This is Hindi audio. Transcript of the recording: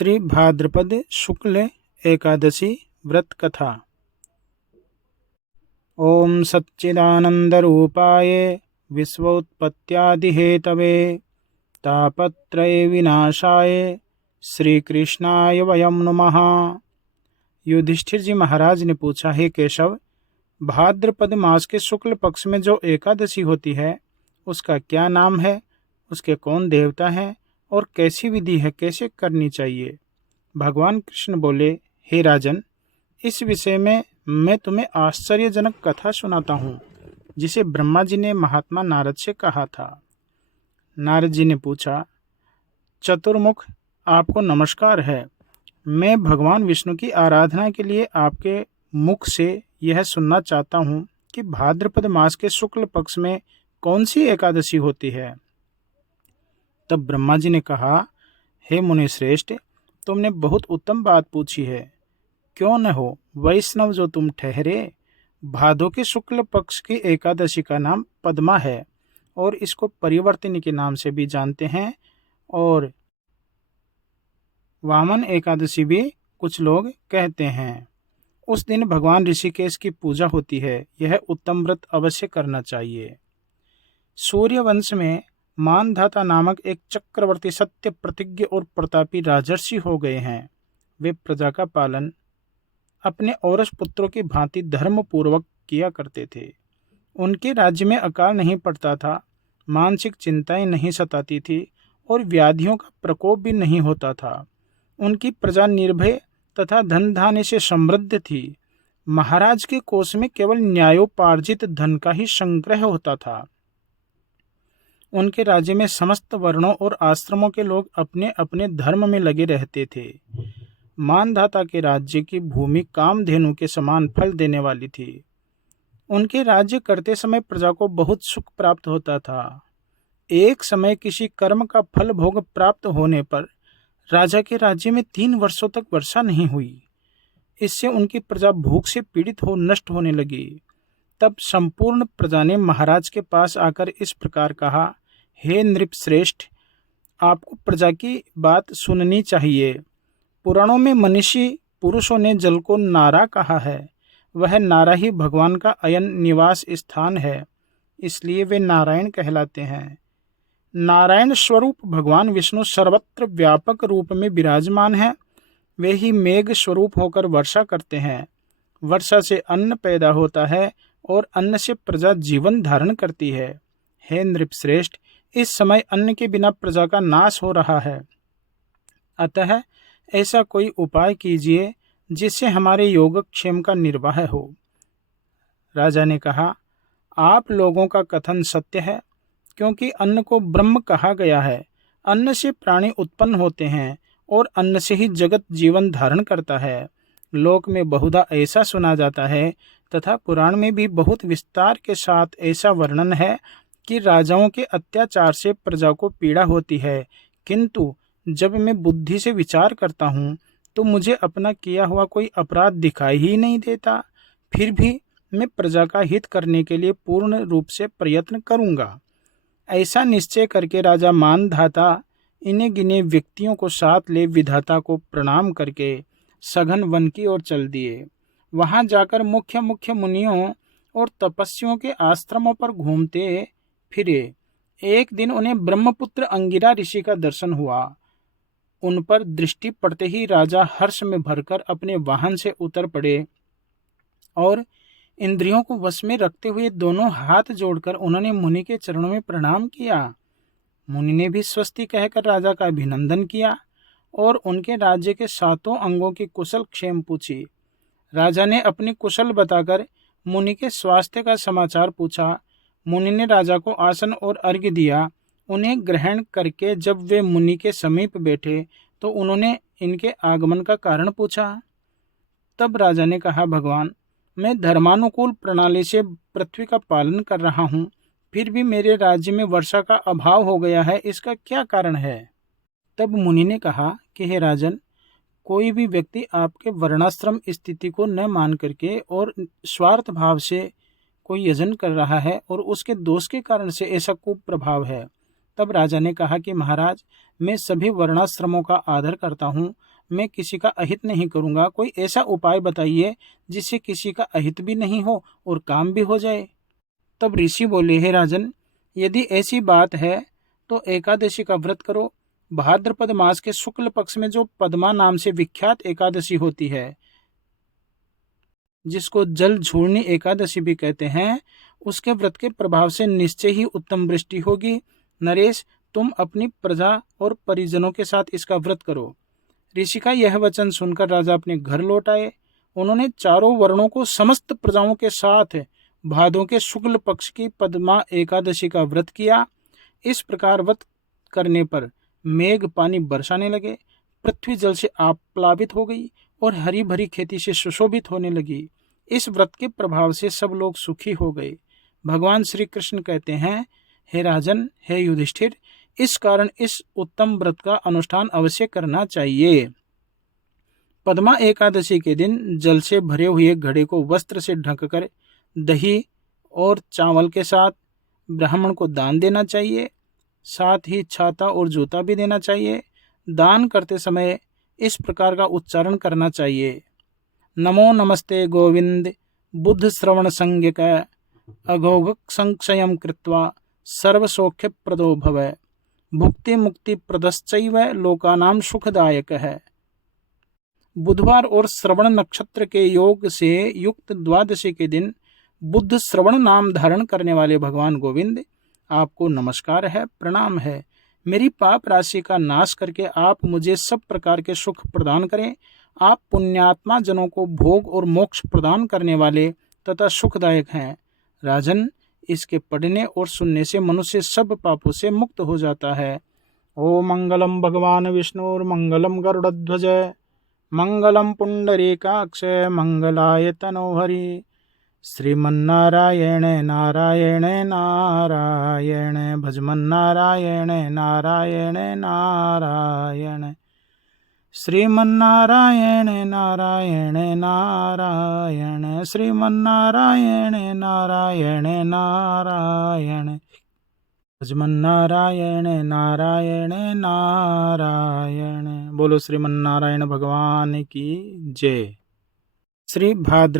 श्री भाद्रपद शुक्ल एकादशी व्रत कथा। ओम सच्चिदानंदरूपाय विश्वोत्पत्त्यादिहेतवे तापत्रय विनाशाय श्री कृष्णाय वयं नमः। युधिष्ठिर जी महाराज ने पूछा, हे केशव, भाद्रपद मास के शुक्ल पक्ष में जो एकादशी होती है उसका क्या नाम है, उसके कौन देवता हैं और कैसी विधि है, कैसे करनी चाहिए? भगवान कृष्ण बोले, हे राजन, इस विषय में मैं तुम्हें आश्चर्यजनक कथा सुनाता हूँ जिसे ब्रह्मा जी ने महात्मा नारद से कहा था। नारद जी ने पूछा, चतुर्मुख, आपको नमस्कार है। मैं भगवान विष्णु की आराधना के लिए आपके मुख से यह सुनना चाहता हूँ कि भाद्रपद मास के शुक्ल पक्ष में कौन सी एकादशी होती है। तब ब्रह्मा जी ने कहा, हे मुनि श्रेष्ठ, तुमने बहुत उत्तम बात पूछी है। क्यों न हो वैष्णव जो तुम ठहरे। भादो के शुक्ल पक्ष की एकादशी का नाम पद्मा है और इसको परिवर्तिनी के नाम से भी जानते हैं और वामन एकादशी भी कुछ लोग कहते हैं। उस दिन भगवान ऋषिकेश की पूजा होती है। यह उत्तम व्रत अवश्य करना चाहिए। सूर्यवंश में मानधाता नामक एक चक्रवर्ती सत्य प्रतिज्ञ और प्रतापी राजर्षि हो गए हैं। वे प्रजा का पालन अपने औरस पुत्रों की भांति धर्म पूर्वक किया करते थे। उनके राज्य में अकाल नहीं पड़ता था, मानसिक चिंताएं नहीं सताती थी और व्याधियों का प्रकोप भी नहीं होता था। उनकी प्रजा निर्भय तथा धन धान्य से समृद्ध थी। महाराज के कोष में केवल न्यायोपार्जित धन का ही संग्रह होता था। उनके राज्य में समस्त वर्णों और आश्रमों के लोग अपने अपने धर्म में लगे रहते थे। मानधाता के राज्य की भूमि कामधेनु के समान फल देने वाली थी। उनके राज्य करते समय प्रजा को बहुत सुख प्राप्त होता था। एक समय किसी कर्म का फल भोग प्राप्त होने पर राजा के राज्य में 3 वर्षों तक वर्षा नहीं हुई। इससे उनकी प्रजा भूख से पीड़ित हो नष्ट होने लगी। तब संपूर्ण प्रजा ने महाराज के पास आकर इस प्रकार कहा, हे नृप श्रेष्ठ, आपको प्रजा की बात सुननी चाहिए। पुराणों में मनीषी पुरुषों ने जल को नारा कहा है। वह नारा ही भगवान का अयन निवास स्थान है, इसलिए वे नारायण कहलाते हैं। नारायण स्वरूप भगवान विष्णु सर्वत्र व्यापक रूप में विराजमान है। वे ही मेघ स्वरूप होकर वर्षा करते हैं। वर्षा से अन्न पैदा होता है और अन्न से प्रजा जीवन धारण करती है। हे नृपश्रेष्ठ, इस समय अन्न के बिना प्रजा का नाश हो रहा है। अतः ऐसा कोई उपाय कीजिए जिससे हमारे योगक्षेम का निर्वाह हो। राजा ने कहा, आप लोगों का कथन सत्य है, क्योंकि अन्न को ब्रह्म कहा गया है। अन्न से प्राणी उत्पन्न होते हैं और अन्न से ही जगत जीवन धारण करता है। लोक में बहुधा ऐसा सुना जाता है तथा पुराण में भी बहुत विस्तार के साथ ऐसा वर्णन है कि राजाओं के अत्याचार से प्रजा को पीड़ा होती है, किंतु जब मैं बुद्धि से विचार करता हूँ तो मुझे अपना किया हुआ कोई अपराध दिखाई ही नहीं देता। फिर भी मैं प्रजा का हित करने के लिए पूर्ण रूप से प्रयत्न करूँगा। ऐसा निश्चय करके राजा मानधाता इन्हें गिने व्यक्तियों को साथ ले विधाता को प्रणाम करके सघन वन की ओर चल दिए। वहां जाकर मुख्य मुख्य मुनियों और तपस्वियों के आश्रमों पर घूमते फिरे। एक दिन उन्हें ब्रह्मपुत्र अंगिरा ऋषि का दर्शन हुआ। उन पर दृष्टि पड़ते ही राजा हर्ष में भरकर अपने वाहन से उतर पड़े और इंद्रियों को वश में रखते हुए दोनों हाथ जोड़कर उन्होंने मुनि के चरणों में प्रणाम किया। मुनि ने भी स्वस्ति कहकर राजा का अभिनंदन किया और उनके राज्य के 7 अंगों की कुशल क्षेम पूछी। राजा ने अपनी कुशल बताकर मुनि के स्वास्थ्य का समाचार पूछा। मुनि ने राजा को आसन और अर्घ्य दिया। उन्हें ग्रहण करके जब वे मुनि के समीप बैठे तो उन्होंने इनके आगमन का कारण पूछा। तब राजा ने कहा, भगवान, मैं धर्मानुकूल प्रणाली से पृथ्वी का पालन कर रहा हूँ, फिर भी मेरे राज्य में वर्षा का अभाव हो गया है, इसका क्या कारण है? तब मुनि ने कहा कि हे राजन, कोई भी व्यक्ति आपके वर्णाश्रम स्थिति को न मान करके और स्वार्थ भाव से कोई यजन कर रहा है और उसके दोष के कारण से ऐसा कुप्रभाव है। तब राजा ने कहा कि महाराज, मैं सभी वर्णाश्रमों का आदर करता हूँ, मैं किसी का अहित नहीं करूँगा। कोई ऐसा उपाय बताइए जिससे किसी का अहित भी नहीं हो और काम भी हो जाए। तब ऋषि बोले, हे राजन, यदि ऐसी बात है तो एकादशी का व्रत करो। भाद्रपद मास के शुक्ल पक्ष में जो पद्मा नाम से विख्यात एकादशी होती है, जिसको जल झूलनी एकादशी भी कहते हैं, उसके व्रत के प्रभाव से निश्चय ही उत्तम वृष्टि होगी। नरेश, तुम अपनी प्रजा और परिजनों के साथ इसका व्रत करो। ऋषि का यह वचन सुनकर राजा अपने घर लौट आए। उन्होंने चारों वर्णों को समस्त प्रजाओं के साथ भादों के शुक्ल पक्ष की पद्मा एकादशी का व्रत किया। इस प्रकार व्रत करने पर मेघ पानी बरसाने लगे, पृथ्वी जल से आप्लावित हो गई और हरी भरी खेती से सुशोभित होने लगी। इस व्रत के प्रभाव से सब लोग सुखी हो गए। भगवान श्री कृष्ण कहते हैं, हे राजन, हे युधिष्ठिर, इस कारण इस उत्तम व्रत का अनुष्ठान अवश्य करना चाहिए। पद्मा एकादशी के दिन जल से भरे हुए घड़े को वस्त्र से ढककर दही और चावल के साथ ब्राह्मण को दान देना चाहिए। साथ ही छाता और जूता भी देना चाहिए। दान करते समय इस प्रकार का उच्चारण करना चाहिए, नमो नमस्ते गोविंद बुद्ध श्रवण संज्ञक अघोघ संक्षयम कृत्वा सर्वसौख्य प्रदो भव भुक्ति मुक्ति प्रदश्चैव लोकानाम सुखदायक है। बुधवार और श्रवण नक्षत्र के योग से युक्त द्वादशी के दिन बुद्ध श्रवण नाम धारण करने वाले भगवान गोविंद, आपको नमस्कार है, प्रणाम है। मेरी पाप राशि का नाश करके आप मुझे सब प्रकार के सुख प्रदान करें। आप पुण्यात्मा जनों को भोग और मोक्ष प्रदान करने वाले तथा सुखदायक हैं। राजन, इसके पढ़ने और सुनने से मनुष्य सब पापों से मुक्त हो जाता है। ओ मंगलम भगवान विष्णुर मंगलम गरुड़ध्वज मंगलम पुंडरीकाक्ष मंगलाय तनोहरि। श्रीमन्नारायण नारायण नारायण भजमन्नारायण नारायण नारायण। श्रीमन्नारायण नारायण नारायण श्रीमन्नारायण नारायण नारायण भजमन्नारायण नारायण नारायण। बोलो श्रीमन्नारायण भगवान की जय। श्री भाद्र